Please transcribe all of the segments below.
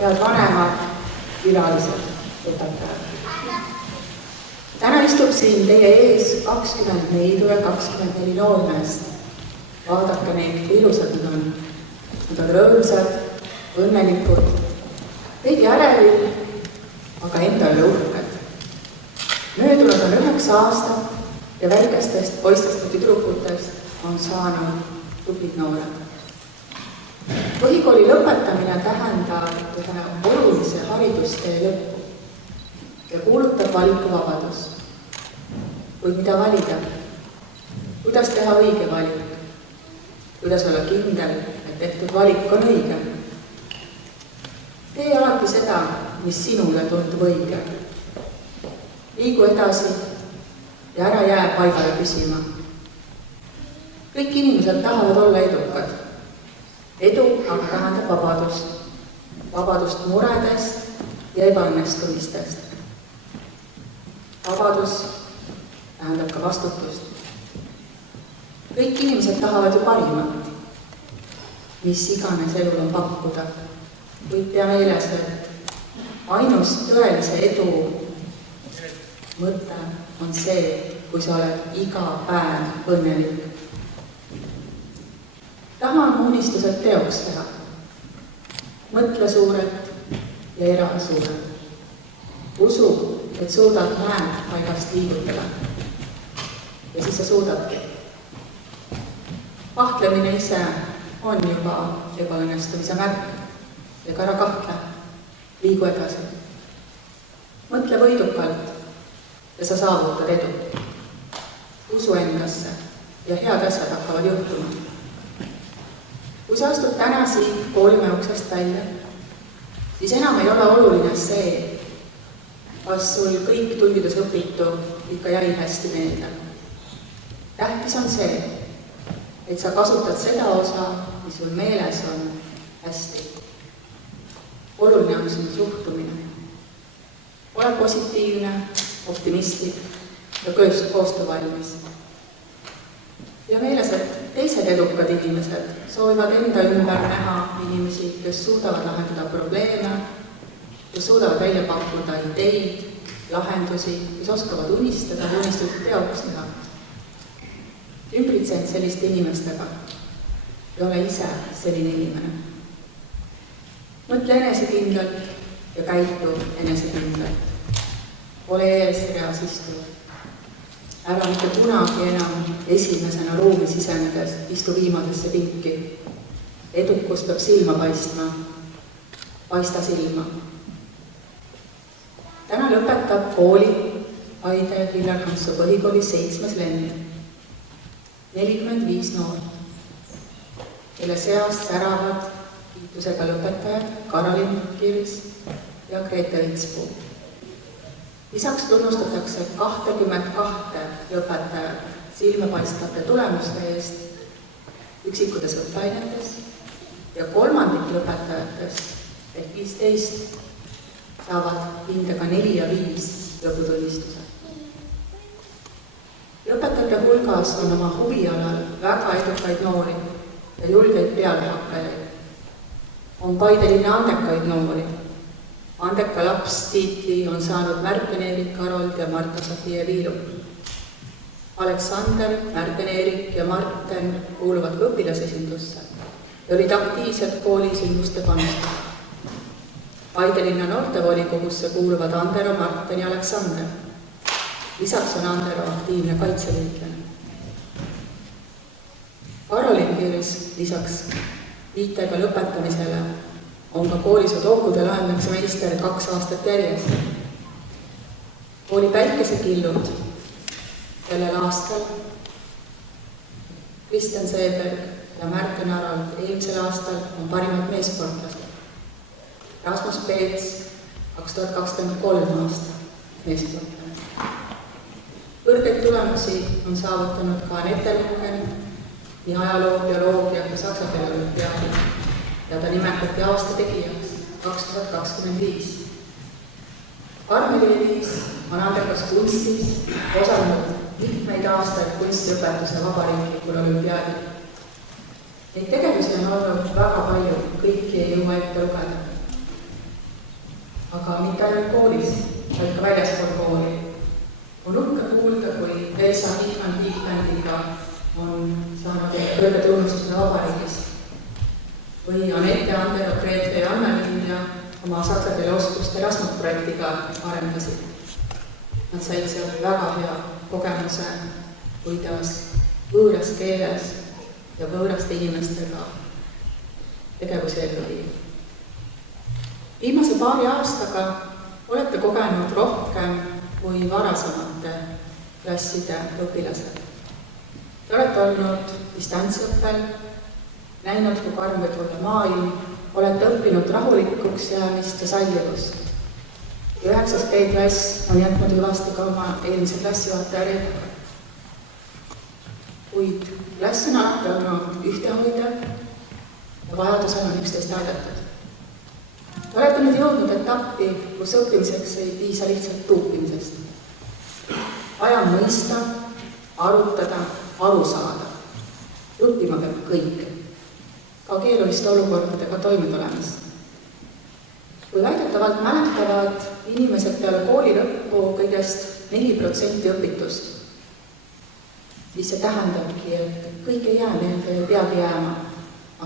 head vanemad, külalised, õpetajad. Täna istub siin teie ees 20 neidu ja 24 noormeest. Vaadake neid, kui ilusad nad on. Nad on rõõmsad, õnnelikud, veidi ärevil, aga endale uhked. Möödunud on 9 aastat ja väikestest poistest ja tüdrukutest on saanud tublid noored. Põhikooli lõpetamine tähendab ühe olulise haridustee lõppu ja kuulutab valikuvabadus. Kuid mida valida? Kuidas teha õige valik? Kuidas olla kindel, et tehtud valik on õige? Tee alati seda, mis sinule tundub õige. Liigu edasi ja ära jää paigale püsima. Kõik inimesed tahavad olla edukad. Edu aga tähendab vabadust. Vabadust muredest ja ebaõnnestumistest. Vabadus tähendab ka vastutust. Kõik inimesed tahavad ju parimat, mis iganes elul on pakkuda. Kuid pea meeles, et ainus tõelise edu mõte on see, kui sa oled iga päev õnnelik. Taha on unistused teoks teha. Mõtle suurelt ja era suurelt. Usu, et suudad mäed paigast liigutada. Ja siis sa suudadki. Kahtlemine ise on juba ebaõnnestumise märk. Ega ära kahtle, liigu edasi. Mõtle võidukalt ja sa saavutad edu. Usu endasse ja head asjad hakkavad juhtuma. Kui sa astud täna siit koolimäe uksest välja, siis enam ei ole oluline see, kas sul kõik tundides õpitu ikka jäi hästi meelde. Tähtis on see, et sa kasutad seda osa, mis sul meeles on hästi. Oluline on sinu suhtumine. Ole positiivne, optimistlik ja koostöövalmis. Ja meeles, et teised edukad inimesed soovivad enda ümber näha inimesi, kes suudavad lahendada probleeme, kes suudavad välja pakkuda ideid, lahendusi, kes oskavad unistada ja unistusi teoks teha. Ümbritsend selliste inimestega ja ole ise selline inimene. Mõtle enesekindlalt ja käitu enesekindlalt. Ole ees reas istuv. Ära mitte kunagi enam esimesena ruumi sisenedes istu viimasesse pinki. Edukus peab silma paistma. Paista silma. Täna lõpetab kooli Aide Hillar Hansoo põhikooli 7. lend. 45 noort, kelle seas säravad kiitusega lõpetajad Karolin Kiris ja Grete Vitspuu. Lisaks tunnustatakse 22 lõpetajat silmapaistvate tulemuste eest üksikutes õppeainetes ja kolmandik lõpetajatest ehk 15 saavad hindega 4 ja 5 lõputunnistused. Lõpetajate hulgas on oma huvialal väga edukaid noori ja julgeid pealehakkajaid. On Paidelinna andekaid noori. Andeka laps tiitli on saanud Märken-Eerik Karold ja Marta-Sofia Viilu. Aleksander, Märken-Eerik ja Marten kuuluvad ka õpilasesindusse ja olid aktiivsed koolisündmuste panustajad. Paidelinna noortevolikogusse kuuluvad Andero, Marten ja Aleksander. Lisaks on Andero aktiivne kaitseliitlane. Karolin Kiris lisaks viitega lõpetamisele on ka kooli sudookude lahendamise meister 2 aastat järjest. Kooli päikesekillud sellel aastal Kristjan Seeberg ja Märten Arald eelmisel aastal on parimad meesportlased. Rasmus Peets 2023 aasta meesportlane. Kõrgeid tulemusi on saavutanud ka Anette Luken, nii ajaloo, bioloogia ja saksa keele olümpiaadil ja ta nimetati aasta tegijaks 2025. Karmeli Eliis on andekas kunstis osalenud mitmeid aastaid kunstiõpetuse vabariiklikul olümpiaadil. Neid tegevusi on olnud väga palju, kõiki ei jõua ette lugeda. aga mitte ainult koolis, vaid ka väljaspool kooli. On uhke kuulda, kui Elsa Hiikman-Hiiklandiga on saanud kõrge tunnustuse vabariigis. Või Anette, Andero, Grete ja Anna-Liin oma saksa keele oskust Erasmus-projektiga arendasid. Nad said seal väga hea kogemuse, kuidas võõras keeles ja võõraste inimestega tegevusi ellu viia. Viimase paari aastaga olete kogenud rohkem kui varasemate klasside õpilased. Te olete olnud distantsõppel, näinud, kui karm võib olla maailm, olete õppinud rahulikuks jäämist ja sallivust. Ja 9. B-klass on jätnud hüvasti ka oma eelmise klassijuhataja Reetka. Kuid klass on alati olnud ühtehoidev ja vajadusel on üksteist aidatud. Te olete nüüd jõudnud etappi, kus õppimiseks ei piisa lihtsalt tuupimisest. Vaja mõista, arutada, aru saada. Õppima peab kõike, ka keeruliste olukordadega toimetulemist. Kui väidetavalt mäletavad inimesed peale kooli lõppu kõigest 4% õpitust, siis see tähendabki, et kõik ei jää meelde ja peagi jääma,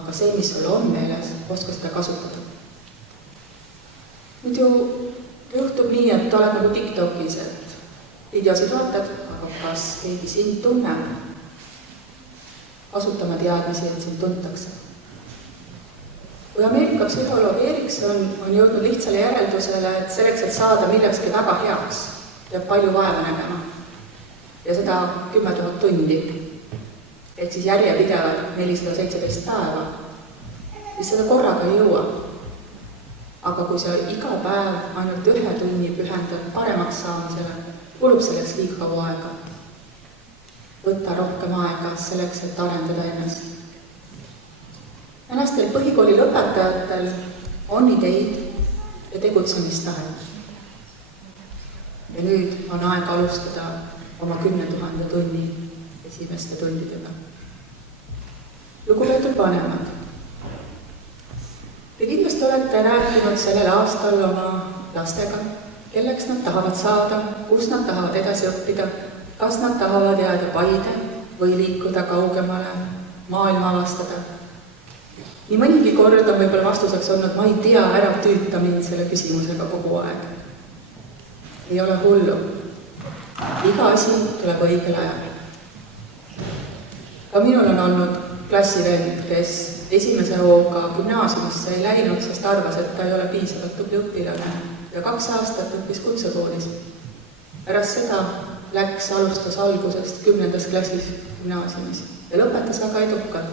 aga see, mis sul on meeles, oska seda kasutada. Nüüd ju juhtub nii, et oled nagu TikTokis, et videosid vaatad, aga kas keegi sind tunneb? Kasutama teadmisi, et sind tuntakse. Kui Ameerika psühholoog Erikson on jõudnud lihtsale järeldusele, et selleks, et saada millekski väga heaks, peab palju vaeva nägema. Ja seda 10 000 tundi, ehk siis järjepidevalt 417 päeva, siis seda korraga ei jõua. Aga kui sa iga päev ainult 1 tunni pühendad paremaks saamisele, kulub selleks liiga kaua aega. Võtta rohkem aega selleks, et arendada ennast. Tänastel põhikooli lõpetajatel on ideid ja tegutsemistahet. Ja nüüd on aeg alustada oma 10 000 tunni esimeste tundidega. Lugupeetud vanemad, te kindlasti olete rääkinud sellel aastal oma lastega, kelleks nad tahavad saada, kus nad tahavad edasi õppida, kas nad tahavad jääda Paide või liikuda kaugemale, maailma avastada. Nii mõnigi kord on võib-olla vastuseks olnud, ma ei tea, ära tüüta mind selle küsimusega kogu aeg. Ei ole hullu. Iga asi tuleb õigel ajal. Ka minul on olnud klassivend, kes esimese hooga gümnaasiumisse ei läinud, sest arvas, et ta ei ole piisavalt tubli õpilane ja 2 aastat õppis kutsekoolis. Pärast seda alustas algusest 10. klassis gümnaasiumis ja lõpetas väga edukalt.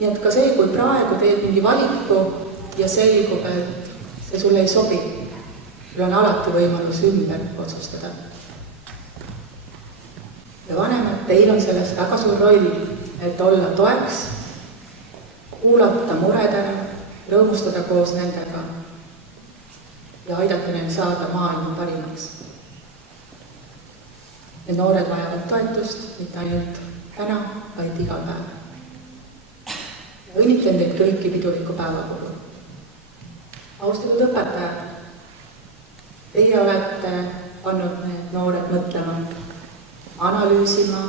Nii et ka see, kui praegu teed mingi valiku ja selgub, et see sulle ei sobi, sul on alati võimalus ümber otsustada. Ja vanemad, teil on selles väga suur roll, et olla toeks, kuulata muredena, rõõmustada koos nendega ja aidata neil saada maailma parimaks. Need noored vajavad toetust, mitte ainult täna, vaid iga päev. Ja õnnitlen teid kõiki piduliku päeva puhul. Austatud õpetajad, teie olete pannud need noored mõtlema, analüüsima,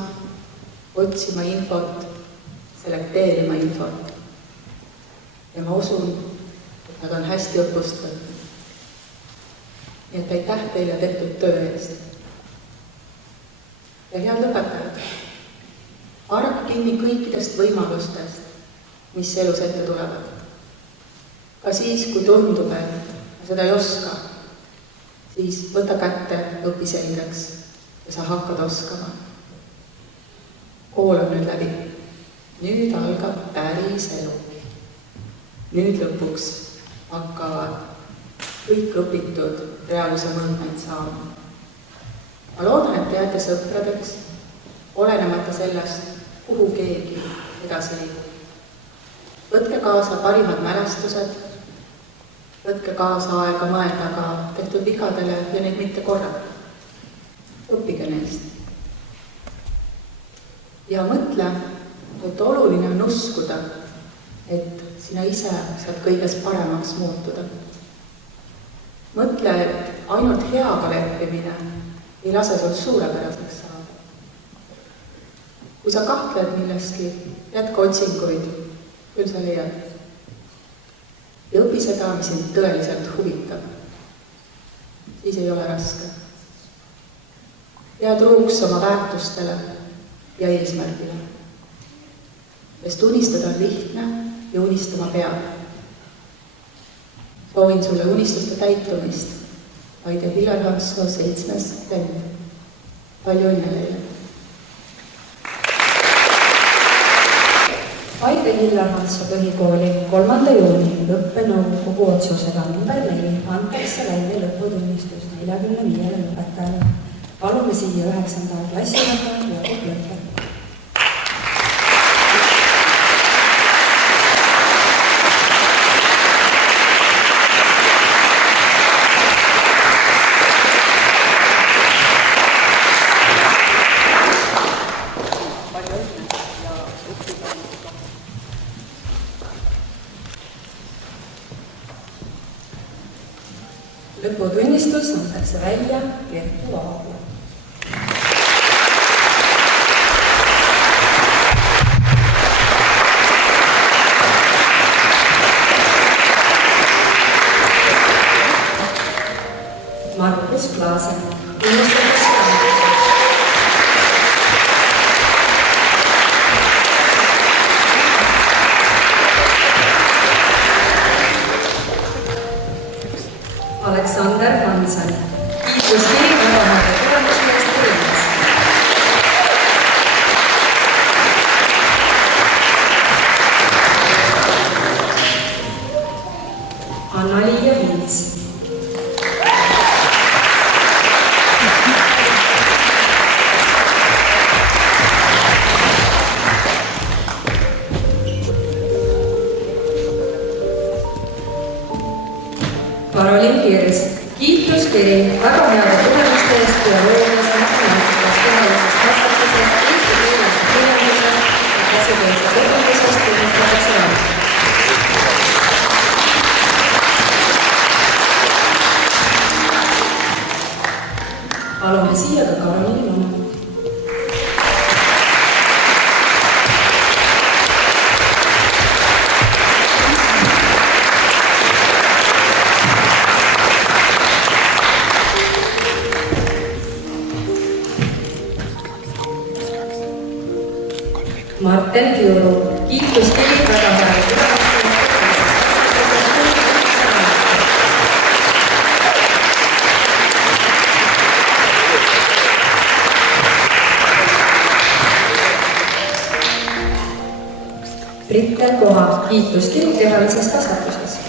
otsima infot, selekteerima infot. Ja ma usun, et nad on hästi õppust võtnud. Nii et aitäh teile tehtud töö eest. Ja head õpetajad, haarake kinni kõikidest võimalustest, mis elus ette tulevad. Ka siis, kui tundub, et seda ei oska, siis võta kätte, õpi selgeks ja sa hakkad oskama. Kool on nüüd läbi. Nüüd algab päris elu. Nüüd lõpuks hakkavad kõik õpitud reaaluse mõõtmeid saama. Ma loodan, et te jääte sõpradeks, olenemata sellest, kuhu keegi edasi liigub. Võtke kaasa parimad mälestused, võtke kaasa aega mõelda ka tehtud vigadele ja neid mitte korrata. Õppige neist. Ja mõtle, et oluline on uskuda, et sina ise saad kõiges paremaks muutuda. mõtle, et ainult heaga leppimine ei lase sul suurepäraseks saada. Kui sa kahtled milleski, jätka otsinguid, küll sa leiad. Ja õpi seda, mis sind tõeliselt huvitab. Siis ei ole raske. Jää truuks oma väärtustele ja eesmärgile. Sest unistada on lihtne ja unistama peab. Soovin sulle unistuste täitumist. Aide Hillar Hansoo 7. vend. Palju õnne teile! Aide Hillar Hansoo põhikooli 3. juuni õppenõukogu otsusega number 4 antakse välja lõputunnistus 45 lõpetajale. Palume siia 9. klassiõpetaja Jaagup Lõpper. Lõputunnistus antakse välja Kertu Aabla. Markus Klaasen, tunnustatakse Aleksander Hansen, kiitus Kiirivõrahade tulemusmeest Põlvas. Anna-Liia Vints. Karolin Kirs, kiituskiri väga heade tulemuste eest bioloogias, matemaatikas, kehalises kasvatuses, eesti keeles kirjanduses ja käsukeelse õpetusest tunnustatakse raamat. Palume siia ka Karolini mama. Marten Kiuru, kiituskiri väga heade tulemuste eest. Brittel Koha, kiituskiri kehalises kasvatuses.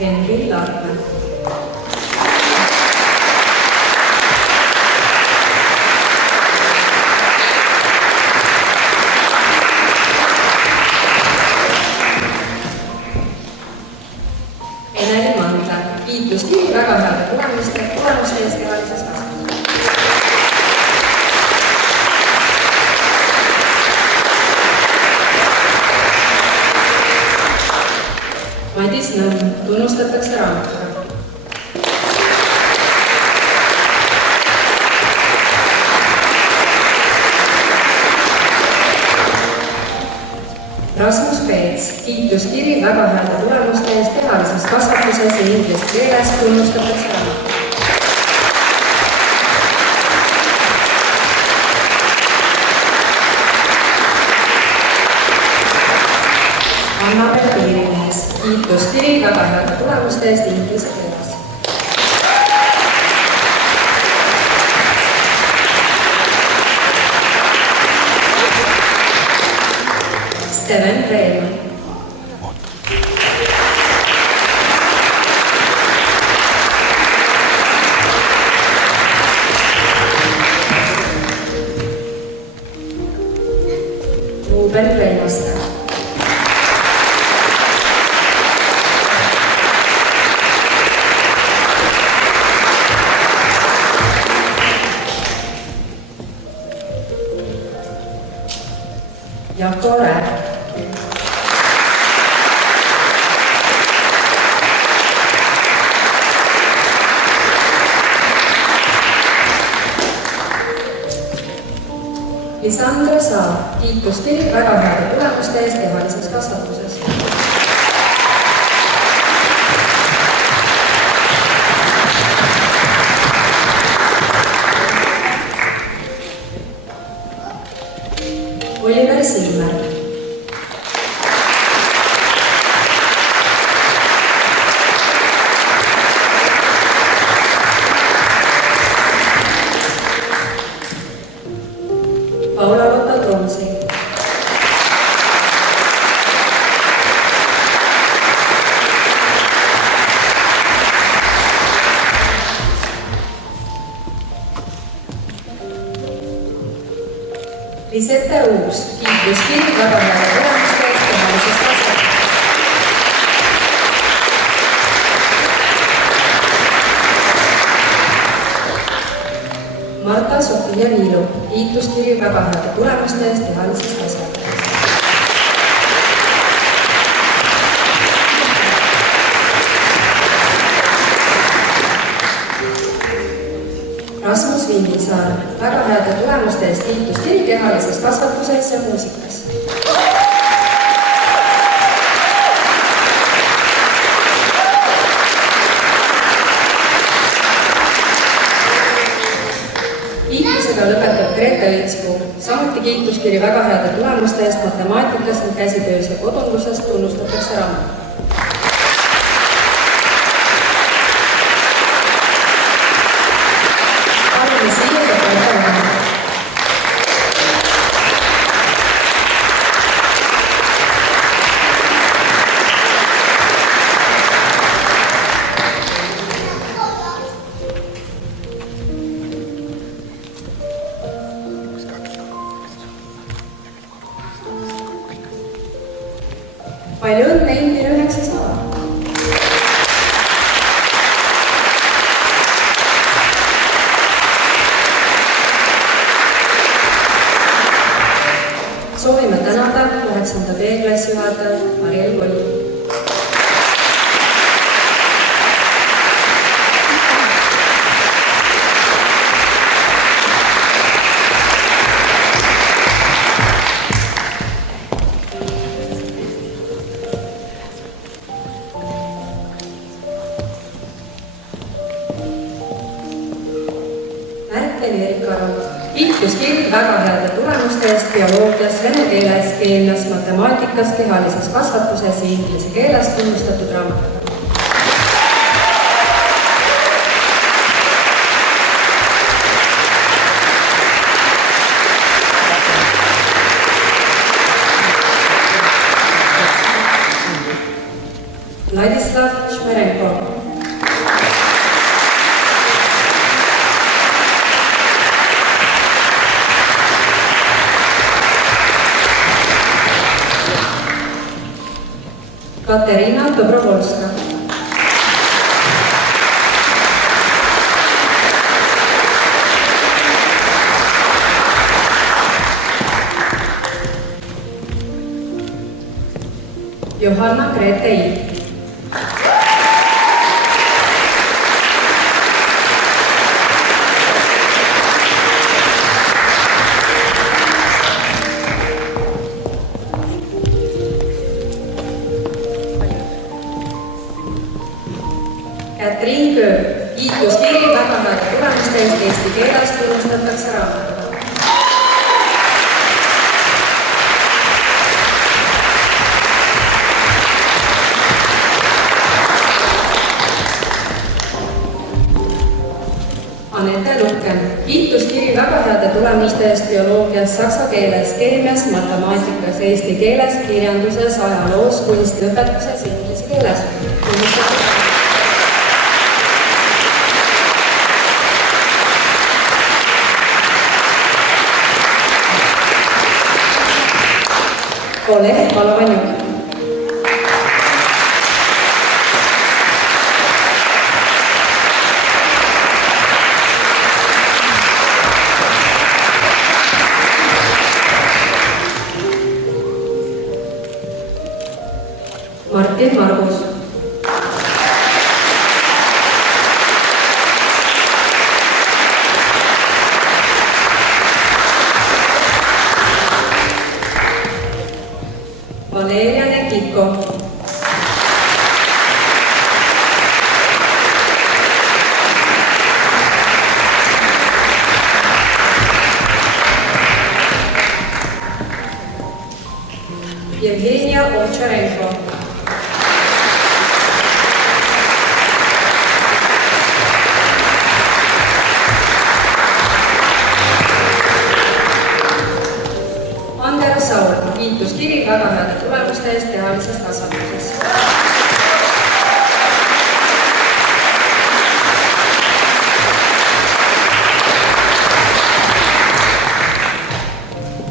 Henri Laartmann. Eneli Mandla, kiituskiri väga heade tulemuste eest kehalises kasvatuses. Madis Nõmm, tunnustatakse raamatuga. Rasmus Peets, kiituskiri väga heade tulemuste eest kehalises kasvatuses ja inglise keeles tunnustatakse raamatuga. Annabel Piirimees, kiituskiri väga heade tulemuste eest inglise keeles. Steven Reemann. Ruben Reinaste. Jako Rääk. Lisandra Saar, kiituskiri väga heade tulemuste eest kehalises kasvatuses. Oliver Silmer. Paula-Lotta Toomsi. Lisette Uus, kiituskiri väga heade tulemuste eest kehalises kasvatuses. Marta Sofia Niilu, kiituskiri väga heade tulemuste eest kehalises kasvatuses. Rasmus Vindisaar, väga heade tulemuste eest kiituskiri kehalises kasvatuses ja muusikas. Kiitusega lõpetab Grete Õitspuu, samuti kiituskiri väga heade tulemuste eest matemaatikas ning käsitöös ja kodunduses tunnustatakse raamat. Palju õnne Indile 900! Soovime tänada 9. B-klassi juhataja Mariel Koll. Kiituskiri väga heade tulemuste eest bioloogias, vene keeles, keemias, matemaatikas, kehalises kasvatuses ja inglise keeles tunnustatud raamatuga. Vladislav Šmerenko. Katerina Dobrovolska. Johanna Grete Ilk. Katriin Köö, kiituskiri väga heade tulemuste eest eesti keeles tunnustatakse raamatuga. Anette Lukken, kiituskiri väga heade tulemuste eest bioloogias, saksa keeles, keemias, matemaatikas, eesti keeles, kirjanduses, ajaloos, kunstiõpetuses, inglise keeles. Oleg Palavanyuk. Martin Margus. Valeria Nekiko. Евгения Овчаренко. Ander Saur, kiituskiri väga heade tulemuste eest kehalises kasvatuses.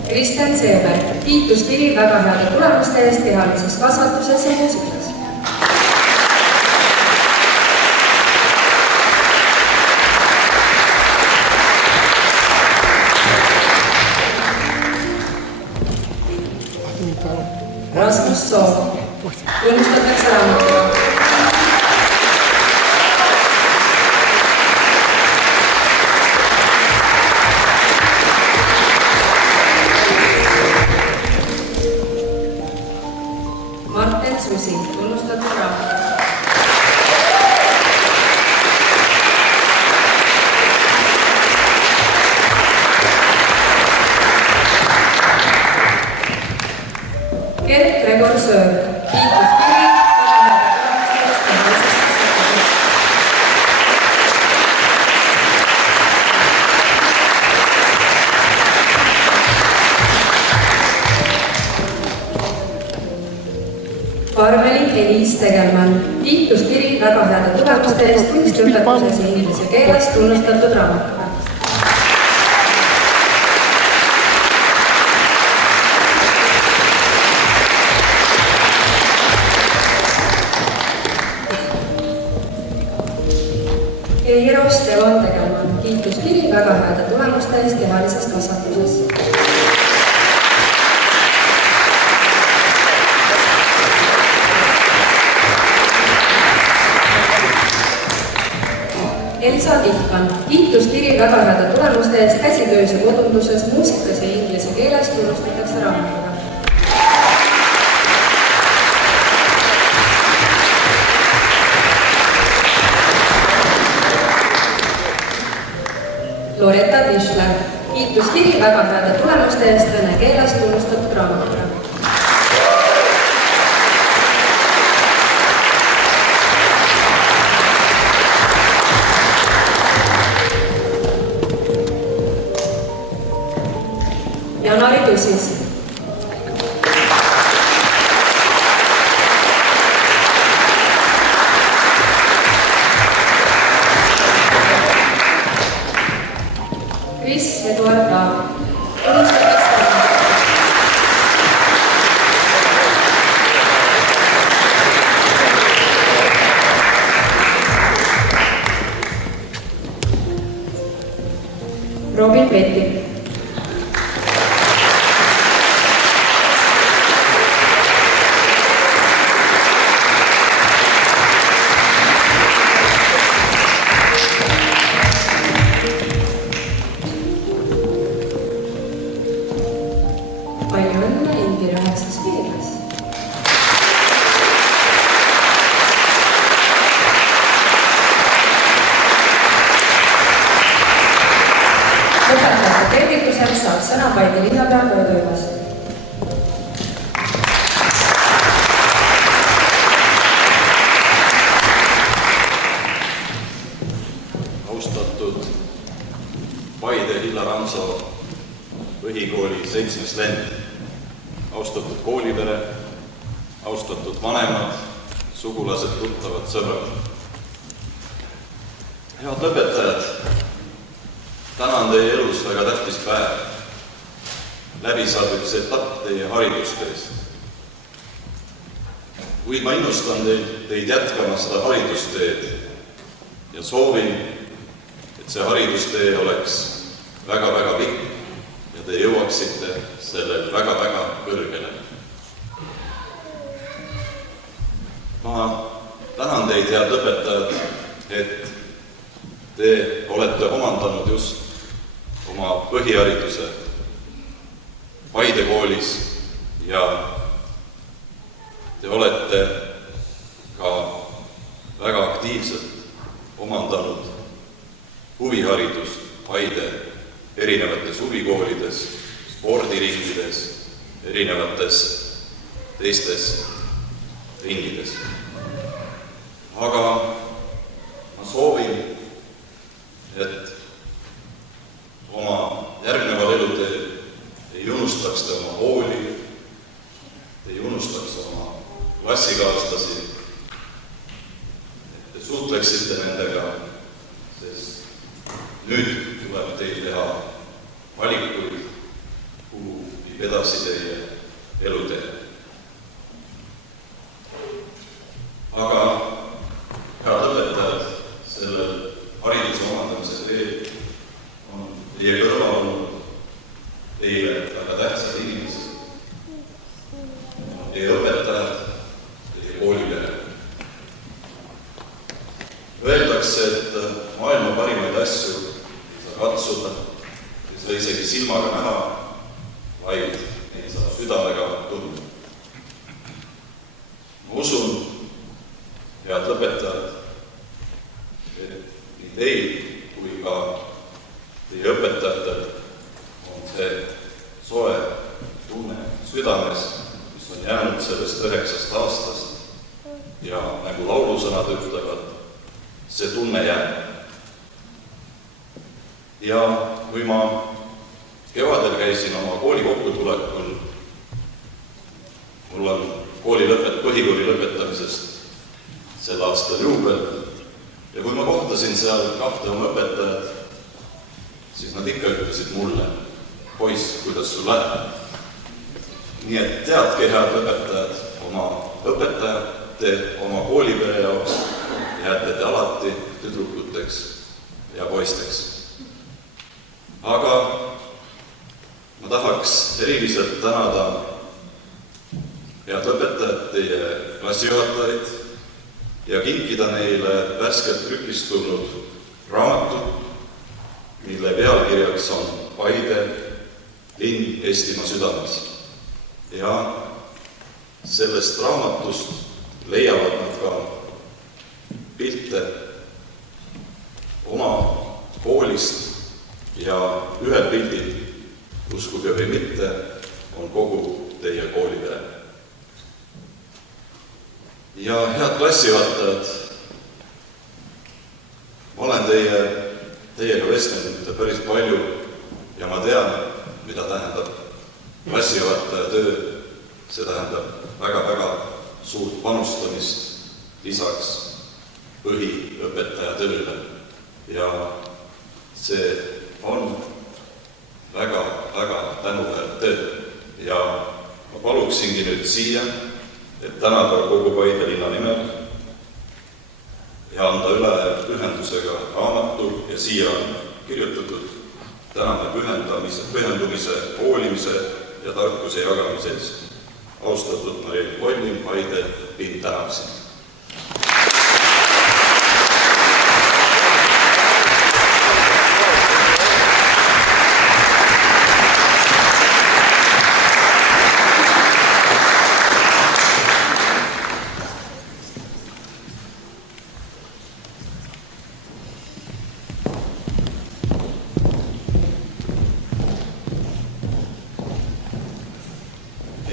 Kristjan Seeber, kiituskiri väga heade tulemuste eest kehalises kasvatuses ja muusikas. Rasmus Soov, tunnustatakse raamatuga. Martin Susi, tunnustatud raamatuga. Gert Gregor Söör, kiituskiri Karmeli Eliis Tegelmann, kiituskiri väga heade tulemuste eest kunstlõpetuses ja inglise keeles tunnustatud raamatuga. Keiro Stevan Tegelmann, kiituskiri väga heade tulemuste eest kehalises kasvatuses. Elsa Tihkan, kiituskiri väga heade tulemuste eest käsitöös ja kodunduses, muusikas ja inglise keeles tunnustatakse raamatuga. Loretta Tischler, kiituskiri väga heade tulemuste eest vene keeles tunnustatud raamatuga. Janari Tusis. Chris Eduard Laar. Robin Pettik. Tervituseks saab sõna Paide linnapea Koiduivas. Austatud Paide Hillar Ramsoo põhikooli 7. lend, austatud koolipere, austatud vanemad, sugulased, tuttavad, sõbrad. Head lõpetajad, täna on teie elus väga tähtis päev. Läbi saab üks etapp teie haridusteest. Kuid ma innustan teid jätkama seda haridusteed ja soovin, et see haridustee oleks väga-väga pikk ja te jõuaksite sellel väga-väga kõrgele. omandanud just oma põhihariduse Paide koolis ja te olete ka väga aktiivselt omandanud huviharidust Paide erinevates huvikoolides, spordiringides, erinevates teistes ringides. Aga ma soovin, et oma järgneval eluteel ei unustaks te oma kooli, ei unustaks oma klassikaaslasi, et te suhtleksite nendega, sest nüüd tuleb teil teha valikuid, kuhu viib edasi teie elutee. Aga head õpetajad, sellel hariduse omandamise teel on teie kõrval olnud teile väga tähtsad inimesed, teie õpetajad, teie koolipere. Öeldakse, et maailma parimaid asju ei saa katsuda, ei saa isegi silmaga näha, vaid neid saab südamega tunda. Ma usun, head õpetajad, et nii teil kui ka teie õpetajatel on see soe tunne südames, mis on jäänud sellest 9 aastast ja nagu laulusõnad ütlevad, see tunne jääb. Ja kui ma kevadel käisin oma kooli kokkutulekul, mul on põhikooli lõpetamisest sel aastal juubel ja kui ma kohtasin seal 2 oma õpetajat, siis nad ikka ütlesid mulle, poiss, kuidas sul läheb. Nii et teadke, head õpetajad, oma õpetajate, oma koolipere jaoks jääte te alati tüdrukuteks ja poisteks. Aga ma tahaks eriliselt tänada head õpetajad, teie klassijuhatajaid ja kinkida neile värskelt trükist tulnud raamatut, mille pealkirjaks on Paide, linn Eestimaa südames. Ja sellest raamatust leiavad nad ka pilte oma koolist ja ühel pildil, uskuge või mitte, on kogu teie koolipere. Ja head klassijuhatajad, ma olen teiega vestelnud päris palju ja ma tean, mida tähendab klassijuhataja töö. See tähendab väga-väga suurt panustamist lisaks põhiõpetaja tööle. Ja see on väga-väga tänuväärt töö. Ja ma paluksingi nüüd siia, et tänada kogu Paide linna nimel ja anda üle pühendusega raamatu ja siia on kirjutatud täname pühendumise, hoolimise ja tarkuse jagamise eest. Austatud Marien Kolmin, Paide linn tänab sind.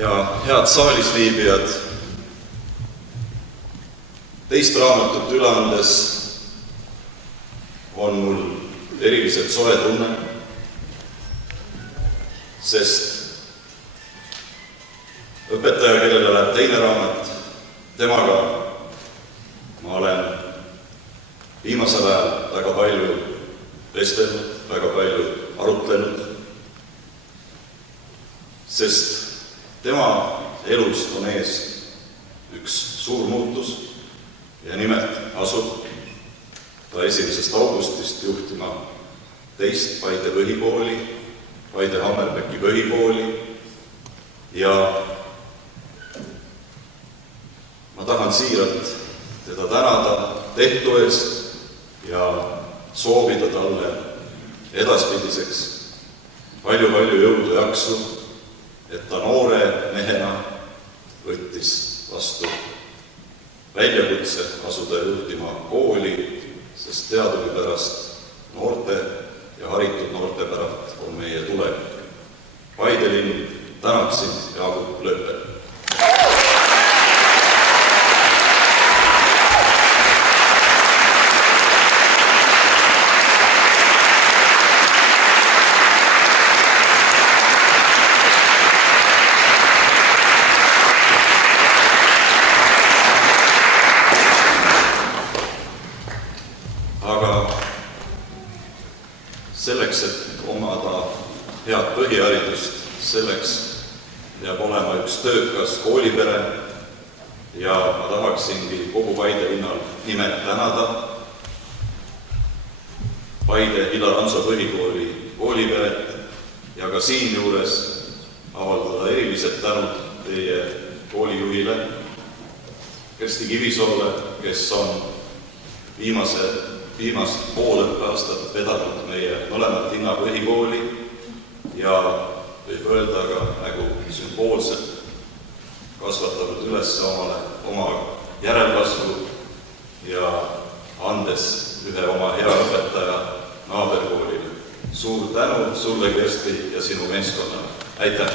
Ja head saalis viibijad, teist raamatut üle andes on mul eriliselt soe tunne, sest õpetaja, kellele läheb teine raamat, temaga ma olen viimasel ajal väga palju vestelnud, väga palju arutlenud, sest tema elus on ees üks suur muutus ja nimelt asub ta 1. augustist juhtima teist Paide põhikooli, Paide Hammerpäki põhikooli ja ma tahan siiralt teda tänada tehtu eest ja soovida talle edaspidiseks palju-palju jõudu ja jaksu, et ta noore mehena võttis vastu väljakutse asuda juhtima kooli, sest teadupärast noorte ja haritud noorte päralt on meie tulevik. Paide linn tänab sind, Jaagup Lööpel. Selleks, et omada head põhiharidust, selleks peab olema üks töökas koolipere ja ma tahaksingi kogu Paide linnal nimel tänada Paide Illar Hanso põhikooli kooliperet ja ka siinjuures avaldada erilised tänud teie koolijuhile Kersti Kivisoole, kes on viimast poolelt aastat vedanud meie mõlemat linna põhikooli ja võib öelda ka nagu sümboolselt kasvatanud üles oma järelkasvu ja andes ühe oma hea õpetaja naaberkoolile. Suur tänu sulle, Kersti, ja sinu meeskonnale. Aitäh!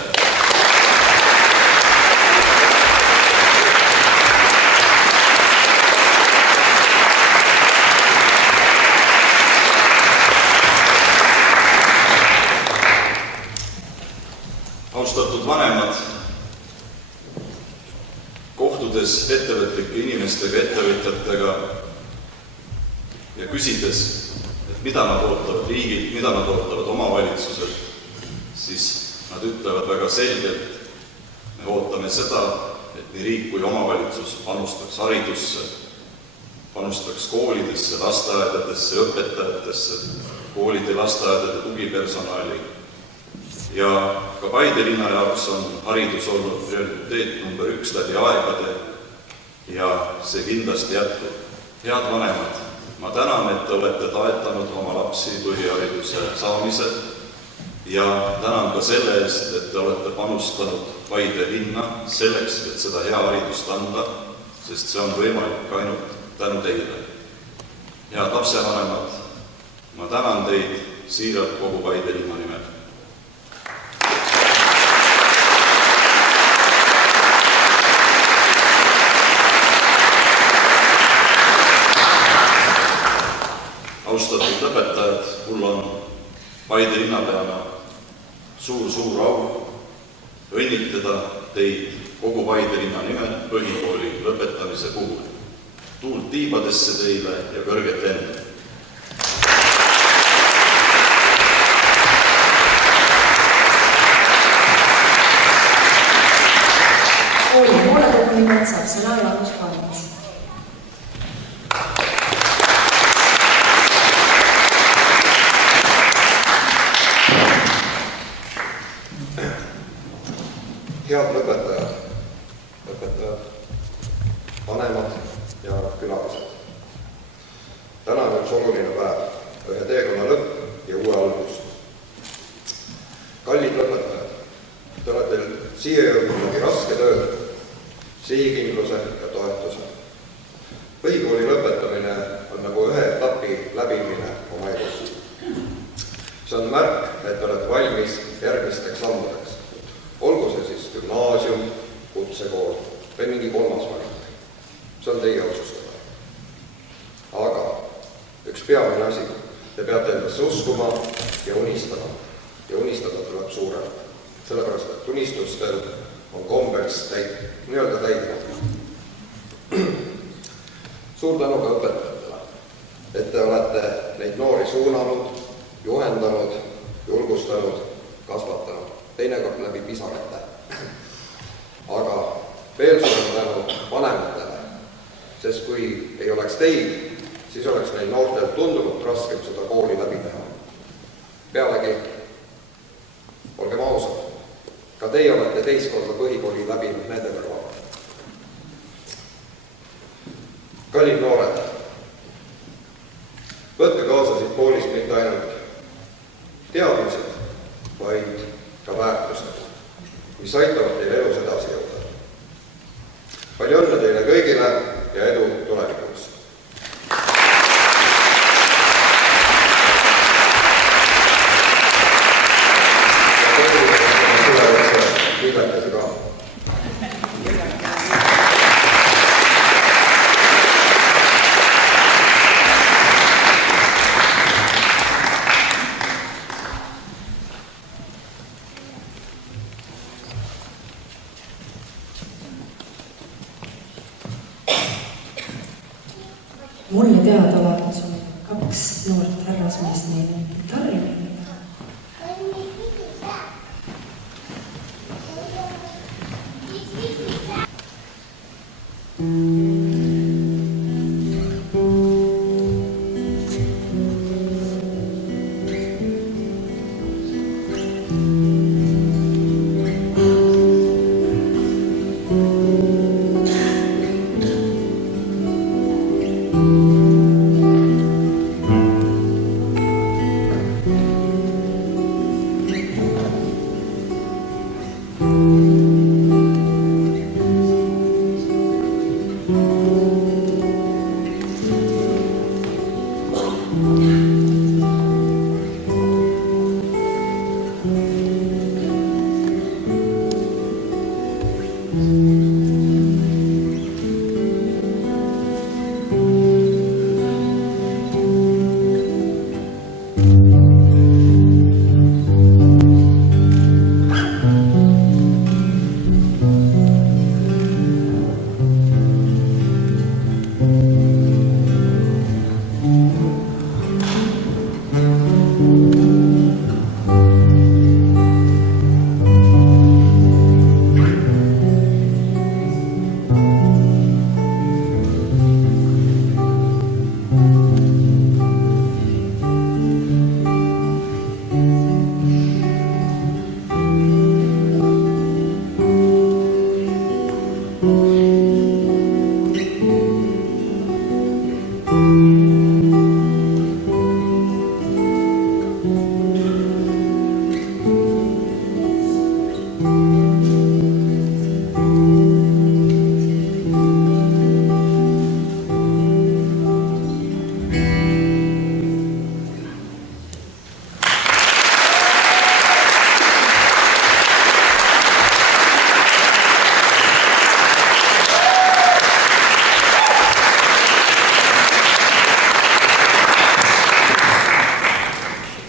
Austatud vanemad, kohtudes ettevõtlike inimestega, ettevõtjatega ja küsides, et mida nad ootavad riigilt, mida nad ootavad omavalitsuselt, siis nad ütlevad väga selgelt, me ootame seda, et nii riik kui omavalitsus panustaks haridusse, panustaks koolidesse, lasteaedadesse, õpetajatesse, koolide, lasteaedade tugipersonali. Ja ka Paide linna jaoks on haridus olnud prioriteet number 1 läbi aegade ja see kindlasti jätkub. Head vanemad, ma tänan, et te olete toetanud oma lapsi põhihariduse saamisel ja tänan ka selle eest, et te olete panustanud Paide linna selleks, et seda hea haridust anda, sest see on võimalik ainult tänu teile. Head lapsevanemad, ma tänan teid siiralt kogu Paide linna nimel. Austatud õpetajad, mul on Paide linnapeana suur au õnnitleda teid kogu Paide linna nimel põhikooli lõpetamise puhul. Tuult tiibadesse teile ja kõrget lendu! Kooli hoolekogu nimel saab sõna Jaanus Paarits. Head õpetajad, vanemad ja külalised. Täna on üks oluline päev, ühe teekonna lõpp ja uue algus. Kallid õpetajad, te olete siia jõudnud läbi raske töö, sihikindluse ja toetuse. Põhikooli lõpetamine on nagu ühe etapi läbimine oma elus. See on märk, et te olete valmis järgmisteks sammudeks. Olgu see siis gümnaasium, kutsekool või mingi kolmas valik. See on teie otsustada. Aga üks peamine asi, te peate endasse uskuma ja unistama. Ja unistada tuleb suurelt. Sellepärast, et unistustel on kombeks nii-öelda täidma. Suur tänu ka õpetajatele, et te olete neid noori suunanud, juhendanud, julgustanud, kasvatanud. Teinekord läbi pisarate. Aga veel suurem tänu vanematele, sest kui ei oleks teid, siis oleks neil noortel tunduvalt raskem seda kooli läbi teha. Pealegi, olgem ausad, ka teie olete teist korda põhikooli läbinud nende kõrval. Kallid noored, võtke kaasa siit koolist mitte ainult ka väärtused, mis aitavad teil elus edasi jõuda. Palju õnne teile kõigile ja edu tulevikuks! Kiiletasi ka. Mulle teadaolevalt on 2 noort härrasmeest neile gitarri mängida.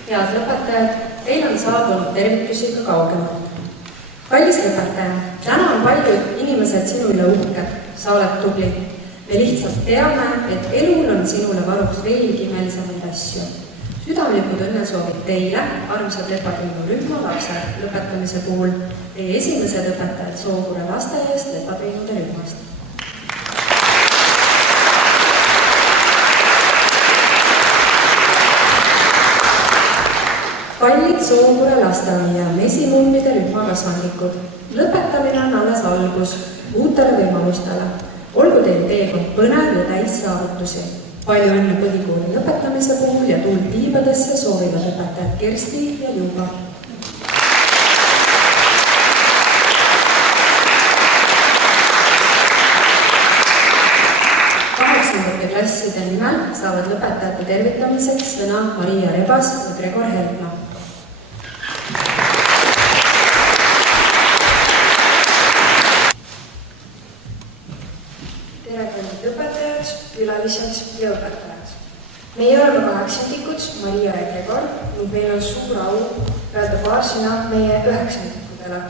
Head lõpetajad, teil on saabunud tervitusi ka kaugemalt. Kallis lõpetaja, täna on paljud inimesed sinu üle uhked, sa oled tubli. Me lihtsalt teame, et elul on sinule varuks veelgi imelisemaid asju. Südamlikud õnnesoovid teile, armsad Lepatriinu rühma lapsed lõpetamise puhul, teie esimesed õpetajad Sookure lasteaiast Lepatriinude rühmast. Kallid Sookure lasteaia mesimummide rühmakasvandikud, lõpetamine on alles algus uutele võimalustele. Olgu teil teekond põnev ja täis saavutusi. Palju õnne põhikooli lõpetamise puhul ja tuul tiibadesse soovivad õpetajad Kersti ja Juba. Klasside nimel saavad lõpetajate tervitamiseks sõna Maria Rebas ja Gregor Helma. Tere kallid õpetajad, külalised ja õpetajad. Meie oleme 8-ndikud, Maria ja Gregor, ning meil on suur au öelda paar sõna meie 9-ndikudele.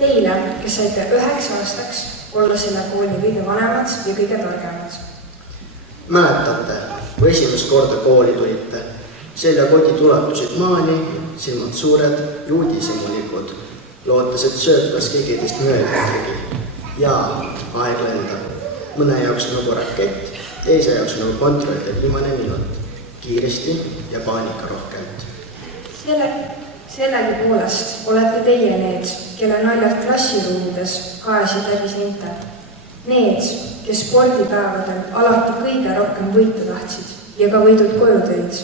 Teile, kes saite 9 aastaks olla selle kooli kõige vanemad ja kõige targemad. Mäletate, kui esimest korda kooli tulite, seljakotid ulatusid maani, silmad suured, juudisimulikud, lootes, et sööklas keegi teist möödagi. Jaa, aeg lendab. Mõne jaoks nagu rakett, teise jaoks nagu kontrollida viimane minut. Kiiresti ja paanika rohkelt. Sellegi poolest olete teie need, kelle naljad klassiruumides kaesid läbi seinte. Need, kes spordipäevadel alati kõige rohkem võitu tahtsid ja ka võidud koju tõid.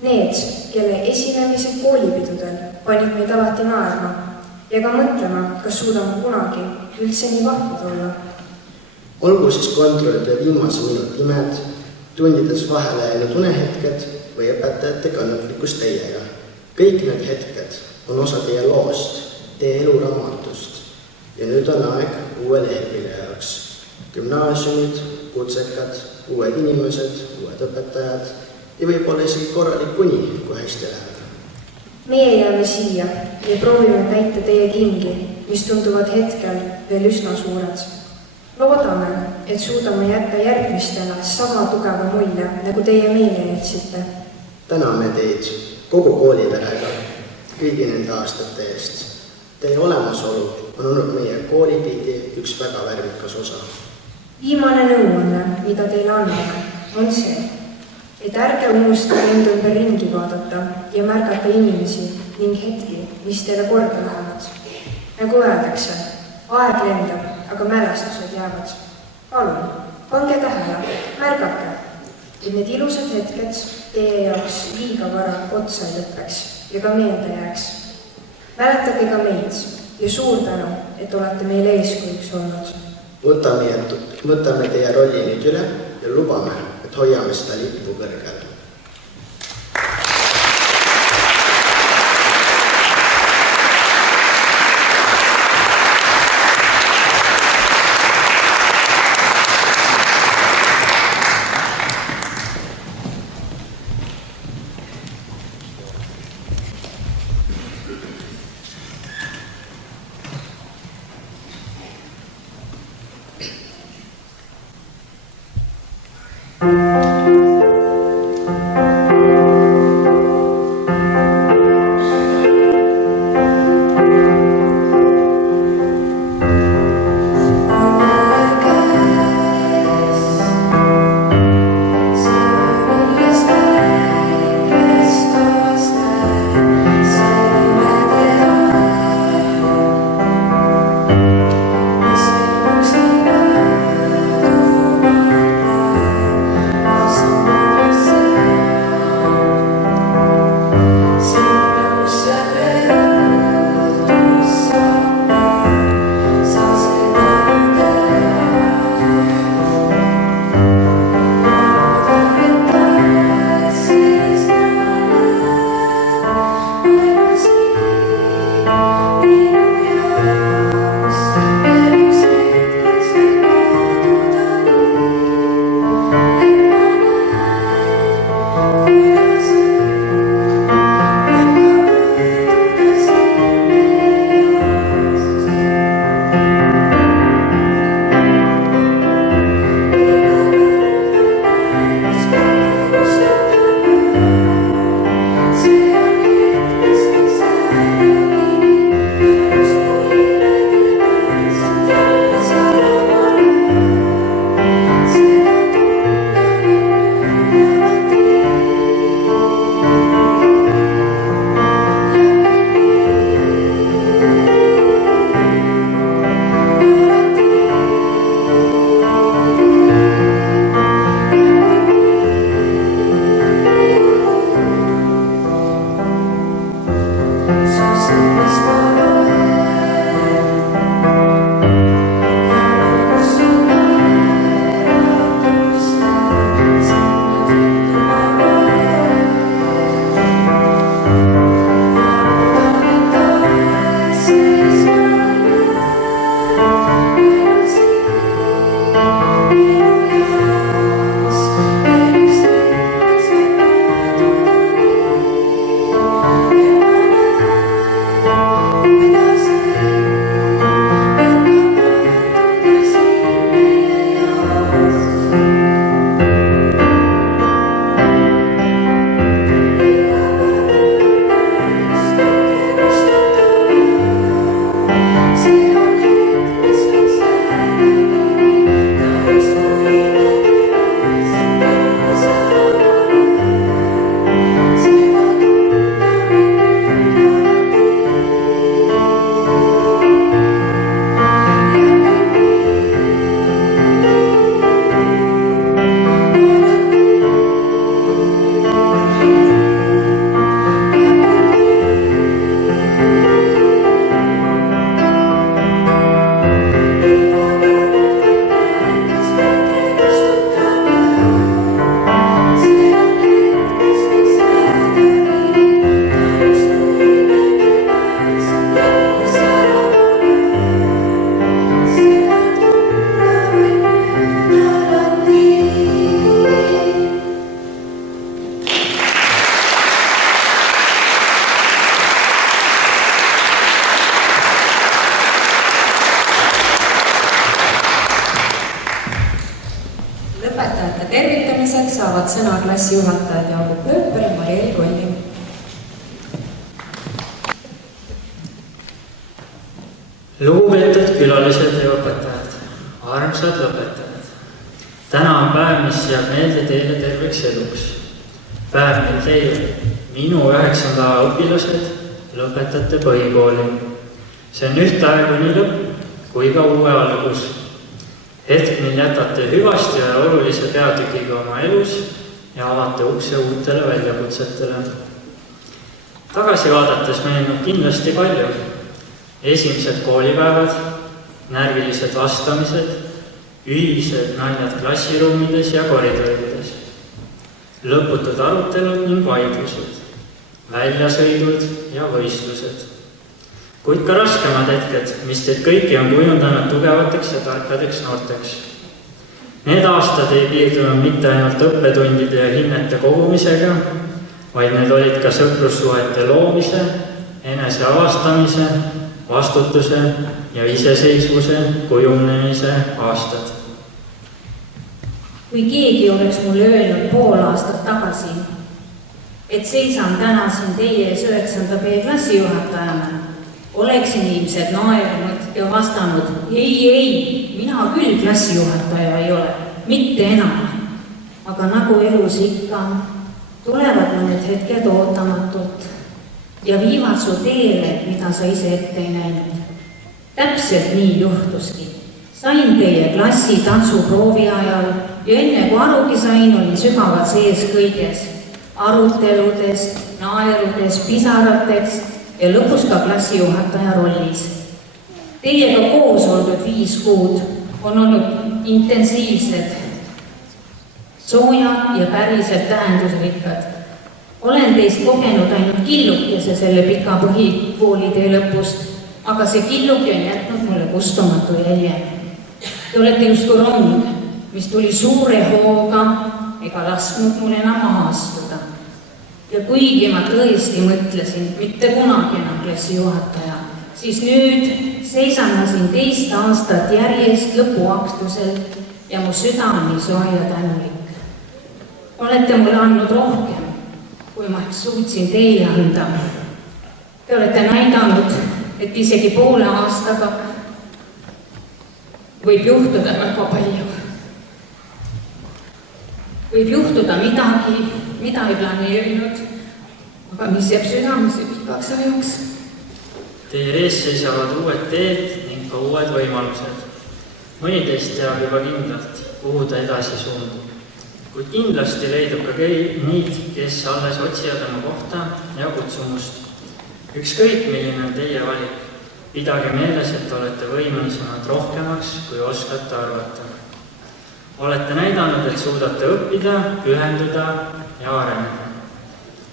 Need, kelle esinemised koolipidudel panid meid alati naerma ja ka mõtlema, kas suudame kunagi üldse nii vahvad olla. Olgu siis kontrollida viimase minuti imed, tundides vahele jäänud unehetked või õpetajate kannatlikkus teiega. Kõik need hetked on osa teie loost, teie eluraamatust ja nüüd on aeg uue lehekülje jaoks. Gümnaasiumid, kutsekad, uued inimesed, uued õpetajad ja võib-olla isegi korralik uni, kui hästi läheb. Meie jääme siia ja proovime täita teie kingi, mis tunduvad hetkel veel üsna suured. Loodame, et suudame jätta järgmistele sama tugeva mulje, nagu teie meile jätsite. Täname teid kogu kooliperega kõigi nende aastate eest. Teie olemasolu on olnud meie koolipildi üks väga värvikas osa. Viimane nõuanne, mida teile anname, on see, et ärge unustage enda ümber ringi vaadata ja märgata inimesi ning hetki, mis teile korda lähevad. Nagu öeldakse, aeg lendab, aga mälestused jäävad. Palun, pange tähele, märgake, et need ilusad hetked teie jaoks liiga vara otsa ei lõppeks ja ka meelde jääks. Mäletage ka meid ja suur tänu, et olete meile eeskujuks olnud. Võtame teie rolli nüüd üle ja lubame, et hoiame seda lippu kõrgel. saavad sõna klassijuhatajad Jaagup Pööper ja Mari-Eli Kolli. Lugupeetud külalised ja õpetajad, armsad lõpetajad. Täna on päev, mis jääb meelde teile terveks eluks. Päev, mil teie, minu 9. õpilased, lõpetate põhikooli. See on ühtaegu nii lõpp kui ka uue algus. Hetk, mil jätate hüvasti ja olulise peatükiga oma elus ja avate ukse uutele väljakutsetele. Tagasi vaadates meenub kindlasti palju. Esimesed koolipäevad, närvilised vastamised, ühised naljad klassiruumides ja koridorides, lõputud arutelud ning vaidlused, väljasõidud ja võistlused. Kuid ka raskemad hetked, mis teid kõiki on kujundanud tugevateks ja tarkadeks noorteks. Need aastad ei piirdunud mitte ainult õppetundide ja hinnete kogumisega, vaid need olid ka sõprussuhete loomise, enese avastamise, vastutuse ja iseseisvuse kujunemise aastad. Kui keegi oleks mulle öelnud pool aastat tagasi, et seisan täna siin teie ees 9. B klassijuhatajana, oleksin ilmselt naernud ja vastanud, ei, mina küll klassijuhataja ei ole, mitte enam. Aga nagu elus ikka, tulevad mõned hetked ootamatult ja viivad su teele, mida sa ise ette ei näinud. Täpselt nii juhtuski. Sain teie klassi tantsuproovi ajal ja enne kui arugi sain, olin sügavalt sees kõiges. Aruteludes, naerudes, pisarateks ja lõpus ka klassijuhataja rollis. Teiega koos oldud 5 kuud on olnud intensiivsed, soojad ja päriselt tähendusrikkad. Olen teist kogenud ainult killukese selle pika põhikoolitee lõpust, aga see killuke on jätnud mulle kustumatu jälje. Te olete justkui rong, mis tuli suure hooga ega lasknud mul enam maha astuda. Ja kuigi ma tõesti mõtlesin, mitte kunagi enam klassijuhataja, siis nüüd seisan ma siin 2 aastat järjest lõpuaktusel ja mu süda on nii soe ja tänulik. Olete mulle andnud rohkem, kui ma suutsin teile anda. Te olete näidanud, et isegi poole aastaga võib juhtuda väga palju. Võib juhtuda midagi, mida ei planeerinud, aga mis jääb südamesse pikaks ajaks. Teie ees seisavad uued teed ning ka uued võimalused. Mõni teist teab juba kindlalt, kuhu ta edasi suundub. Kuid kindlasti leidub ka neid, kes alles otsivad oma kohta ja kutsumust. Ükskõik, milline on teie valik, pidage meeles, et olete võimelisemad rohkemaks, kui oskate arvata. Olete näidanud, et suudate õppida, pühenduda ja areneda.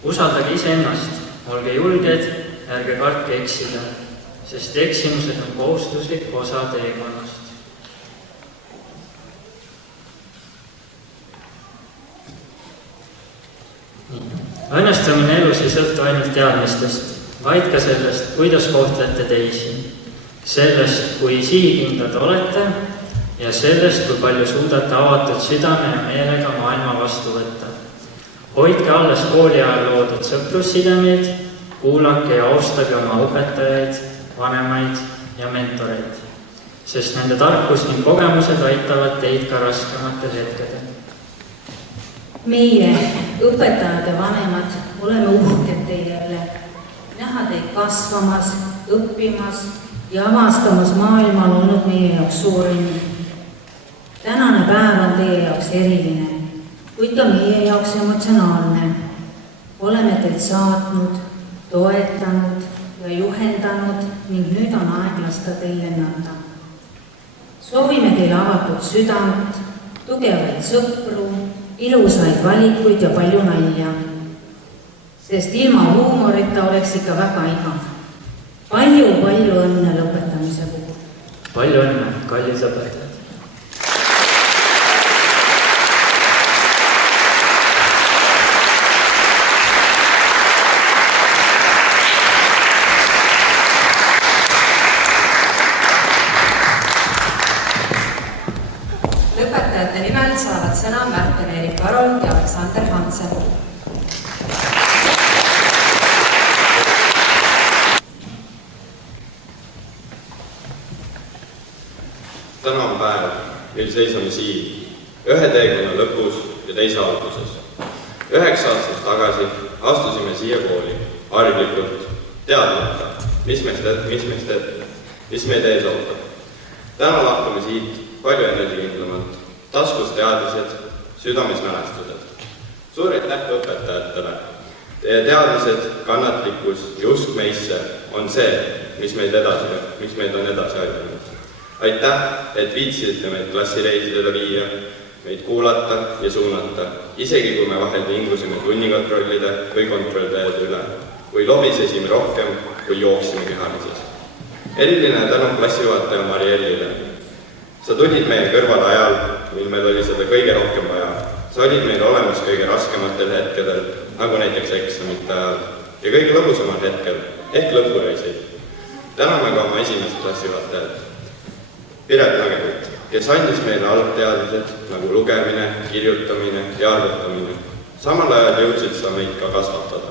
Usaldage iseennast, olge julged, ärge kartke eksida, sest eksimused on kohustuslik osa teekonnast. Õnnestumine elus ei sõltu ainult teadmistest, vaid ka sellest, kuidas kohtlete teisi. Sellest, kui sihikindlad olete ja sellest, kui palju suudate avatud südame ja meelega maailma vastu võtta. Hoidke alles kooli ajal loodud sõprussidemeid, kuulake ja austage oma õpetajaid, vanemaid ja mentoreid, sest nende tarkus ning kogemused aitavad teid ka raskematel hetkedel. Meie, õpetajad ja vanemad, oleme uhked teie üle. Näha teid kasvamas, õppimas ja avastamas maailma on olnud meie jaoks suur õnn. Tänane päev on teie jaoks eriline, kuid ka meie jaoks emotsionaalne. Oleme teid saatnud, toetanud ja juhendanud ning nüüd on aeg lasta teil lennata. Soovime teile avatud südant, tugevaid sõpru, ilusaid valikuid ja palju nalja, sest ilma huumorita oleks ikka väga igav. Palju õnne lõpetamise puhul. Palju õnne, kallid lõpetajad. Lõpetajate nimel saavad sõna Märten-Erik Arold ja Aleksandr Aartse. Täna on päev, mil seisame siin, ühe teekonna lõpus ja teise alguses. 9 aastat tagasi astusime siia kooli, harglikult, teadmata, mis meid ees ootab. Täna lahkume siit palju enesekindlamalt, taskus teadmised, südames mälestused. Suur aitäh õpetajatele. Teie teadmised, kannatlikkus ja usk meisse on see, mis meid on edasi aidanud. Aitäh, et viitsite meid klassireisidele viia, meid kuulata ja suunata, isegi kui me vahel vingusime tunnikontrollide või kontrollteede üle, või lobisesime rohkem, kui jooksime kehalises. Eriline tänu klassijuhataja Mariellile. Sa tulid meie kõrval ajal, mil meil oli seda kõige rohkem vaja. Sa olid meil olemas kõige raskematel hetkedel, nagu näiteks eksamite ajal, ja kõige lõbusamal hetkel, ehk lõpureisid. Täname ka oma esimest klassijuhatajat, Piret Nagerit, kes andis meile algteadmised nagu lugemine, kirjutamine ja arvutamine. Samal ajal jõudsid sa meid ka kasvatada.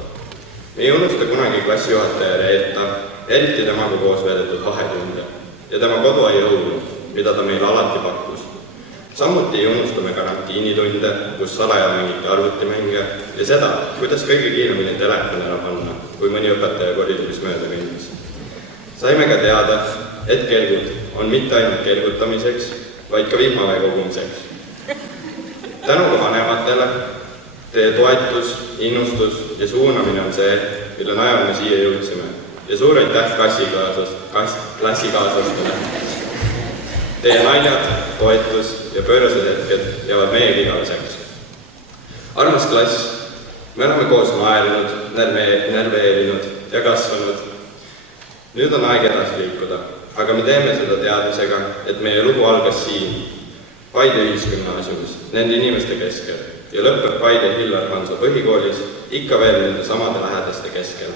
Me ei unusta kunagi klassijuhataja Reeta, eriti temaga koos veedetud vahetunde ja tema koduaiaõunu, mida ta meile alati pakkus. Samuti ei unustame karantiinitunde, kus salaja mängiti arvutimänge ja seda, kuidas kõige kiiremini telefon ära panna, kui mõni õpetaja koridoris mööda kõndis. Saime ka teada, et kelgud on mitte ainult kelgutamiseks, vaid ka vihmavee kogumiseks. Tänu ka vanematele, teie toetus, innustus ja suunamine on see, mille najal me siia jõudsime. Ja suur aitäh klassikaaslastele. Teie naljad, toetus ja pöörased hetked jäävad meiega igaveseks. Armas klass, me oleme koos naernud, närveerinud ja kasvanud. Nüüd on aeg edasi liikuda, aga me teeme seda teadmisega, et meie lugu algas siin, Paide ühisgümnaasiumis, nende inimeste keskel ja lõpeb Paide Hillar Hanso põhikoolis ikka veel nende samade lähedaste keskel.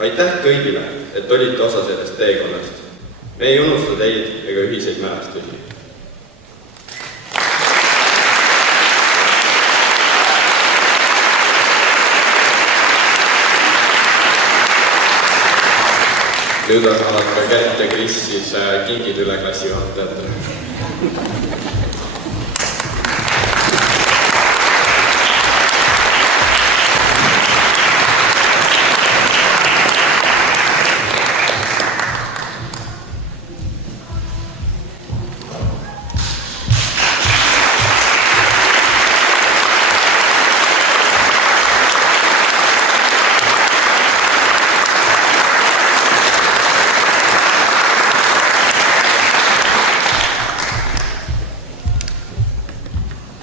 Aitäh kõigile, et olite osa sellest teekonnast. Me ei unusta teid ega ühiseid mälestusi. Nüüd on ka Kärt ja Kris siis kingid üle klassijuhatajatele.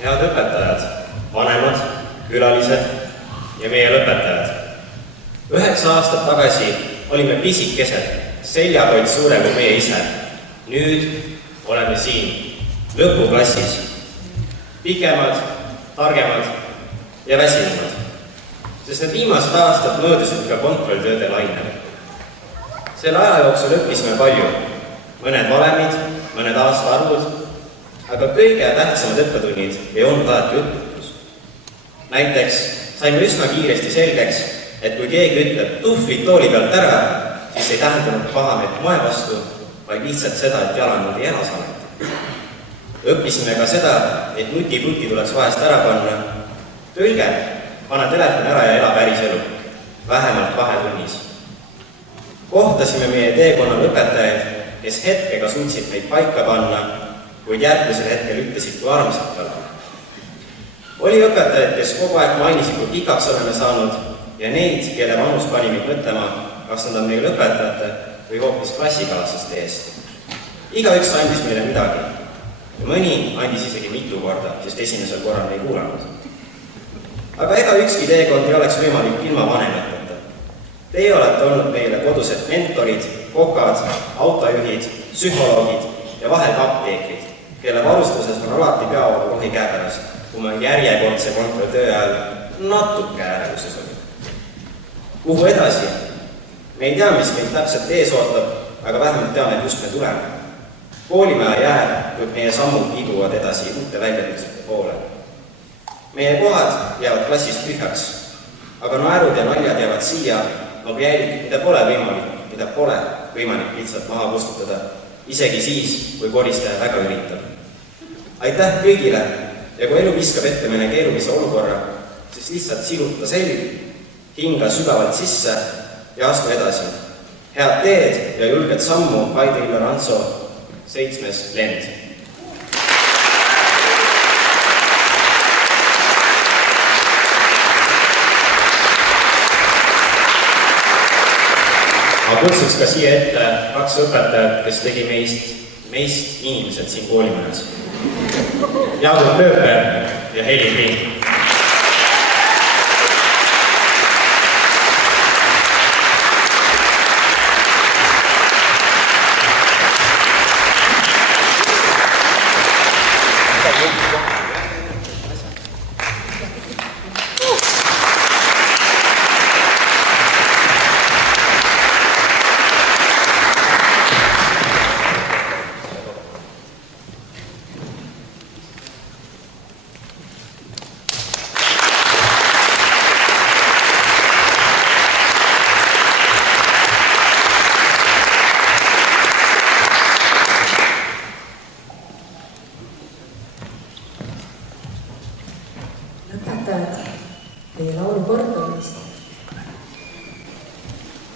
Head õpetajad, vanemad, külalised ja meie lõpetajad. 9 aastat tagasi olime pisikesed, seljakott suurem kui meie ise. Nüüd oleme siin, lõpuklassis. Pikemad, targemad ja väsinumad. Sest need viimased aastad möödusid ka kontrolltööde lainel. Selle aja jooksul õppisime palju. Mõned valemid, mõned aastaarvud, aga kõige tähtsamad õppetunnid ei olnud alati õpetus. Näiteks saime üsna kiiresti selgeks, et kui keegi ütleb tuhvlid tooli pealt ära, siis ei tähendanud pahameelt moe vastu, vaid lihtsalt seda, et jalanud ei ela saanud. Õppisime ka seda, et nutiputi tuleks vahest ära panna. Tõlge, pane telefon ära ja ela päris elu, vähemalt 2 tunnis. Kohtasime meie teekonnal õpetajaid, kes hetkega suutsid meid paika panna, kuid järgmisel hetkel ütlesid, kui armsad oleme. Oli õpetajaid, kes kogu aeg mainisid, kui pikaks oleme saanud ja neid, kelle vanus pani meid mõtlema, kas nad on meil õpetajate või hoopis klassikaaslaste eest. Igaüks andis meile midagi ja mõni andis isegi mitu korda, sest esimesel korral me ei kuulanud. Aga ega ükski teekond ei oleks võimalik ilma vanemateta. Teie olete olnud meile kodused mentorid, kokad, autojuhid, psühholoogid ja vahel ka apteekrid, kelle varustuses on alati peavoolu rohi käepärast, kui me järjekordse kontrolltöö ajal natuke äärevuses oli. Kuhu edasi? Me ei tea, mis meid täpselt ees ootab, aga vähemalt teame, kust me tuleme. Koolimaja jääb, kuid meie sammud liiguvad edasi uute väljakutsete poole. meie kohad jäävad klassis tühjaks, aga naerud ja naljad jäävad siia nagu jälg, mida pole võimalik lihtsalt maha kustutada, isegi siis, kui koristaja väga üritab. Aitäh kõigile ja kui elu viskab ette mõne keerulise olukorra, siis lihtsalt siluta selg, hinga sügavalt sisse ja astu edasi. Head teed ja julget sammu, Kaidi Lorenzo, 7. lend. Ma kutsuks ka siia ette 2 õpetajat, kes tegi meist inimesed siin koolimajas. Jaagup Lööper ja Heli Priin.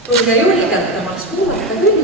Tulge julgelt, omaks kuulata küll.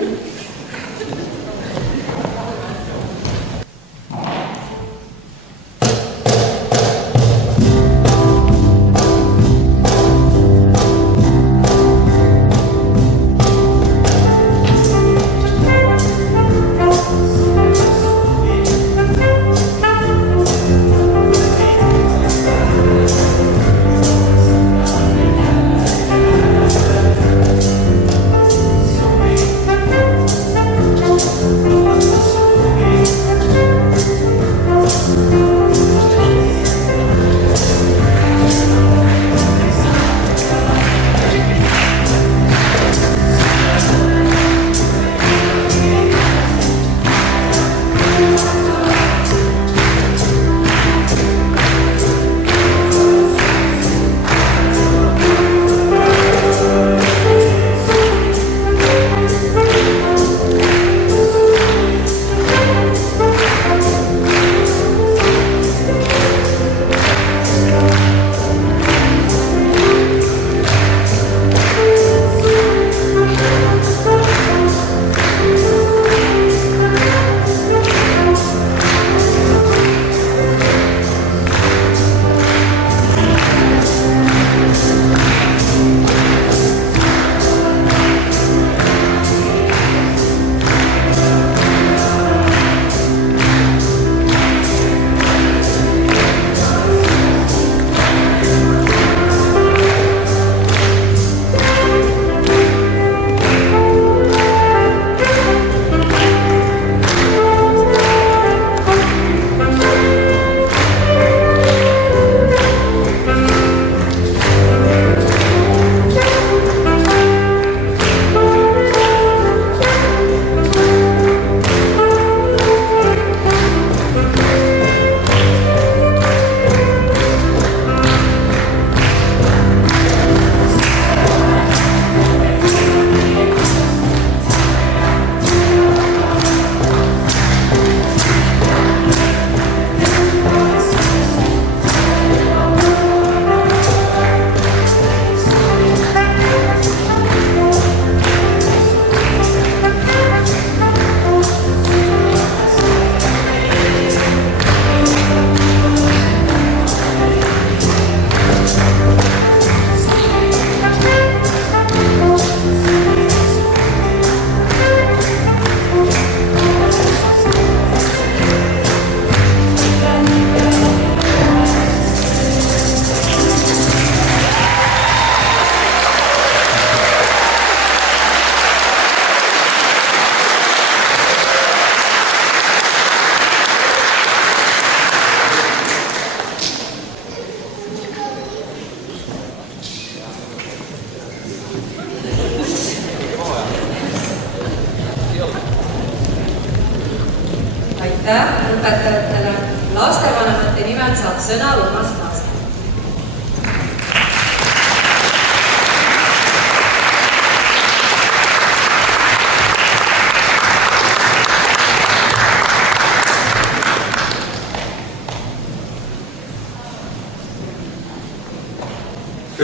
Aitäh õpetajatele. Lastevanemate nimel saab sõna Urmas Klaas.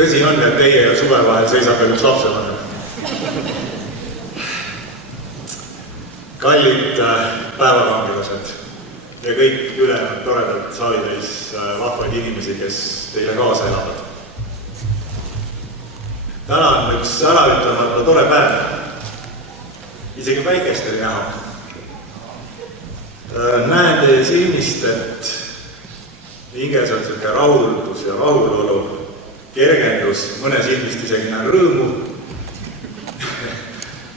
tõsi on, et teie ja suve vahel seisab veel üks lapsevanem. Kallid päevakangelased ja kõik ülejäänud toredad saalitäis vahvaid inimesi, kes teile kaasa elavad. Täna on üks äraütlemata tore päev. Isegi päikest oli näha. Näen teie silmist, et hinges on selline rahuldus ja rahulolu, kergendus, mõne silmist isegi näen rõõmu.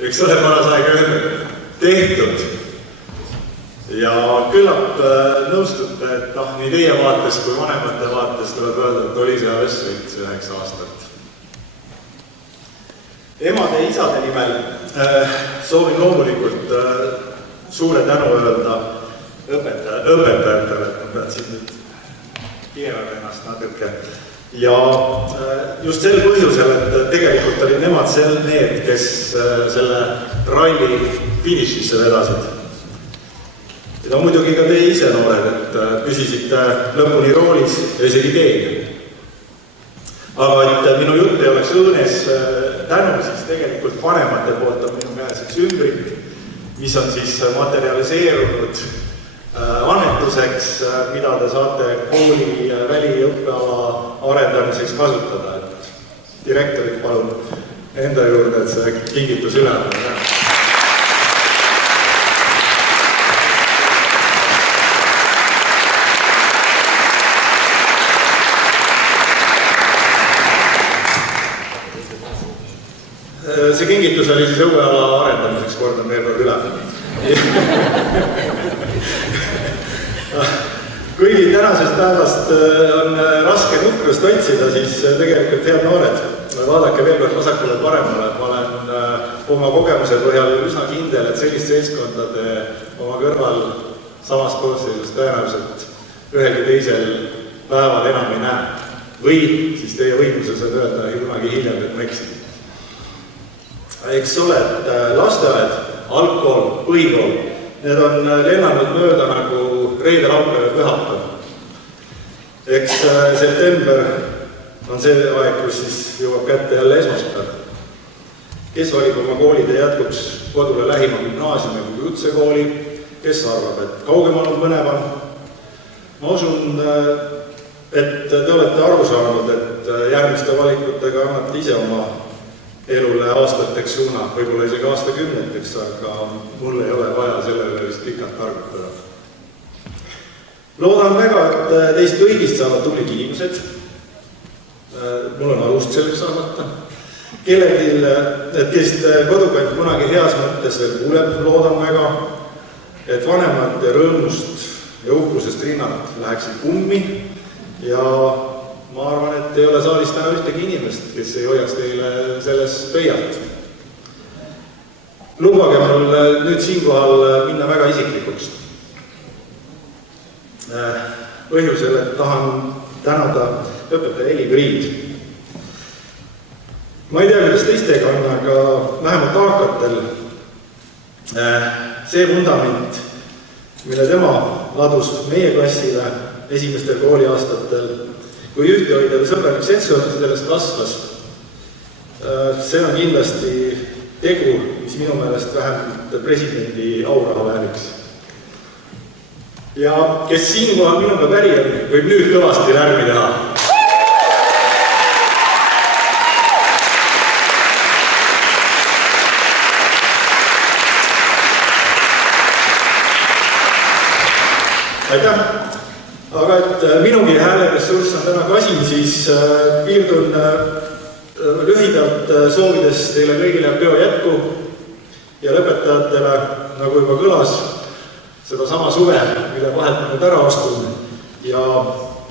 Eks ole paras aega öelnud, tehtud. Ja küllap nõustute, et nii teie vaates kui vanemate vaates tuleb öelda, et oli see alles 9 aastat. Emade ja isade nimel soovin loomulikult suure tänu öelda õpetajatele, et ma pean siin nüüd keerama ennast natuke. Ja just sel põhjusel, et tegelikult olid nemad need, kes selle ralli finišisse vedasid. Ja muidugi ka teie ise noored, et püsisite lõpuni roolis ja isegi teega. Aga et minu jutt ei oleks õõnes tänu, siis tegelikult vanemate poolt on minu käes üks ümbrik, mis on siis materialiseerunud annetuseks, mida te saate kooli väliõppeala arendamiseks kasutada. Direktorid palun enda juurde, et see kingitus üle on. See kingitus oli siis õueala arendamiseks, kordan veel kord üle. Kuigi tänasest päevast on raske nukrust otsida, siis tegelikult head noored, vaadake veel kord vasakule paremale, et ma olen oma kogemuse põhjal üsna kindel, et sellist seltskonda te oma kõrval samas koosseisus tõenäoliselt ühelgi teisel päeval enam ei näe. Või siis teie võimuses on öelda kunagi hiljem, et ma eksin. Eks ole, et lasteaed, algkool, põhikool, need on lennanud mööda nagu reede, laupäev ja pühapäev. Eks september on see aeg, kus siis jõuab kätte jälle esmaspäev. Kes valib oma koolide jätkuks kodule lähima gümnaasiumi või kutsekooli, kes arvab, et kaugemal on põnevam. Ma usun, et te olete aru saanud, et järgmiste valikutega annate ise oma elule aastateks suuna, võib-olla isegi aastakümneteks, aga mul ei ole vaja sellele vist pikalt arvutada. Loodan väga, et teist kõigist saavad tublid inimesed. Mul on alust selleks arvata. Kellelgi, et kes kodukant kunagi heas mõttes veel kuuleb, loodan väga, et vanemad rõõmust ja uhkusest rinnad läheksid kummi ja ma arvan, et ei ole saalis täna ühtegi inimest, kes ei hoiaks teile selles peialt. Lubage mul nüüd siinkohal minna väga isiklikuks. Põhjusel, et tahan tänada õpetaja Eli Priid. Ma ei tea, kuidas teistega on, aga vähemalt aakatel see vundament, mille tema ladus meie klassile esimestel kooliaastatel, kui ühtehoidev sõbralik seltskond sellest kasvas, see on kindlasti tegu, mis minu meelest vähemalt presidendi aura vääriks. Ja kes siinkohal minuga päri on, võib nüüd kõvasti lärmi teha. Aitäh! Aga et minugi hääleressurss on täna kasin, siis piirdun lühidalt soovides teile kõigile peo jätku ja lõpetajatele, nagu juba kõlas, seda sama suve, mille vahelt ma nüüd ära astun ja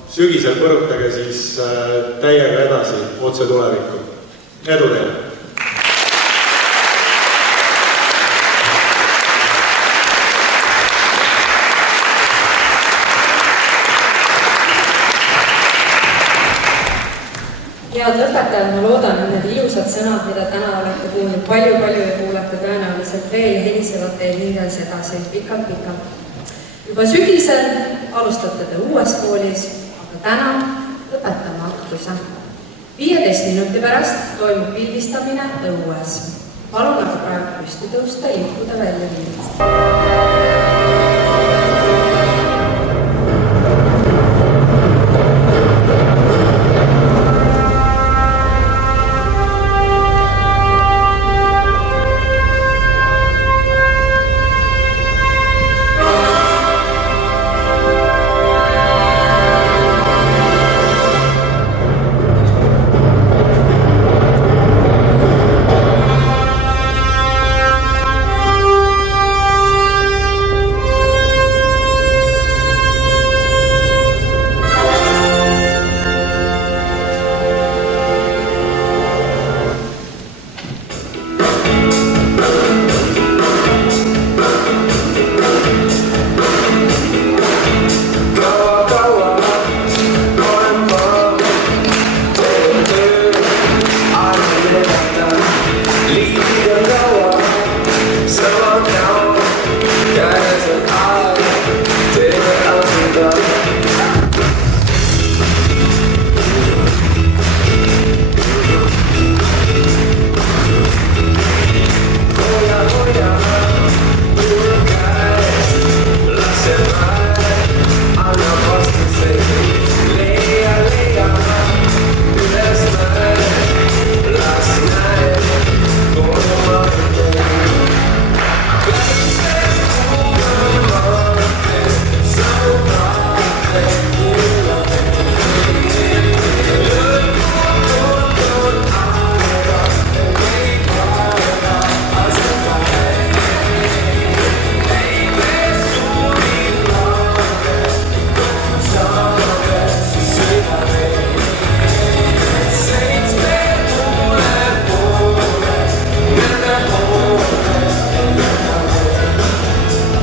sügisel põrutage siis täiega edasi otse tulevikku. Edu teile! Head lõpetajad, ma loodan, et need ilusad sõnad, mida täna olete kuulnud palju-palju ja kuulete tõenäoliselt veel helisevad teil hinges edasi pikalt-pikalt. Juba sügisel alustate te uues koolis, aga täna lõpetame aktuse. 15 minuti pärast toimub pildistamine õues. Palun aga praegu püsti tõusta ja lippude välja viimiseks.